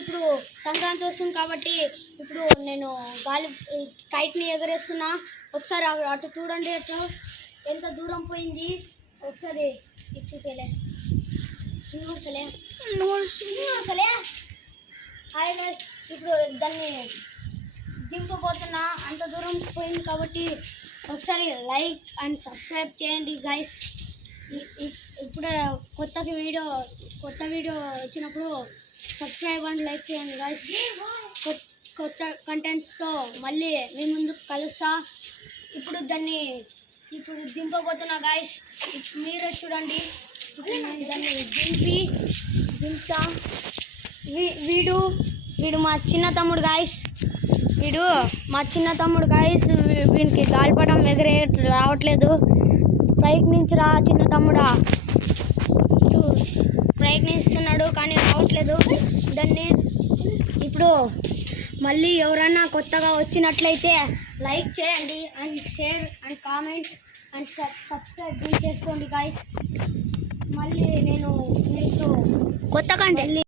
ఇప్పుడు సంక్రాంతి వస్తుంది కాబట్టి ఇప్పుడు నేను కైట్ని ఎగరేస్తున్నా. ఒకసారి అటు చూడండి, అటు ఎంత దూరం పోయింది ఒకసారి చూపేలే అసలే హాయ్ గైస్, ఇప్పుడు దాన్ని దింపబోతున్నా. అంత దూరం పోయింది కాబట్టి ఒకసారి లైక్ అండ్ సబ్స్క్రైబ్ చేయండి గైస్. ఇప్పుడే కొత్త వీడియో వచ్చినప్పుడు సబ్స్క్రైబ్ అండ్ లైక్ చేయండి గైస్. కొత్త కంటెంట్స్తో మళ్ళీ మీ ముందుకు కలుస్తా. ఇప్పుడు దింపబోతున్నా గైస్, మీరే చూడండి. దాన్ని దింపుతా. వీడు మా చిన్న తమ్ముడు గాయస్. వీనికి గాలిపటం ఎగరే రావట్లేదు. ప్రయత్నించరా చిన్న తమ్ముడా, ప్రయత్నిస్తున్నాడు కానీ రావట్లేదు. దాన్ని ఇప్పుడు మళ్ళీ ఎవరైనా కొత్తగా వచ్చినట్లయితే లైక్ చేయండి and share and comment and subscribe చేసుకోండి గాయస్. మళ్ళీ నేను మీతో కొత్త కంటెంట్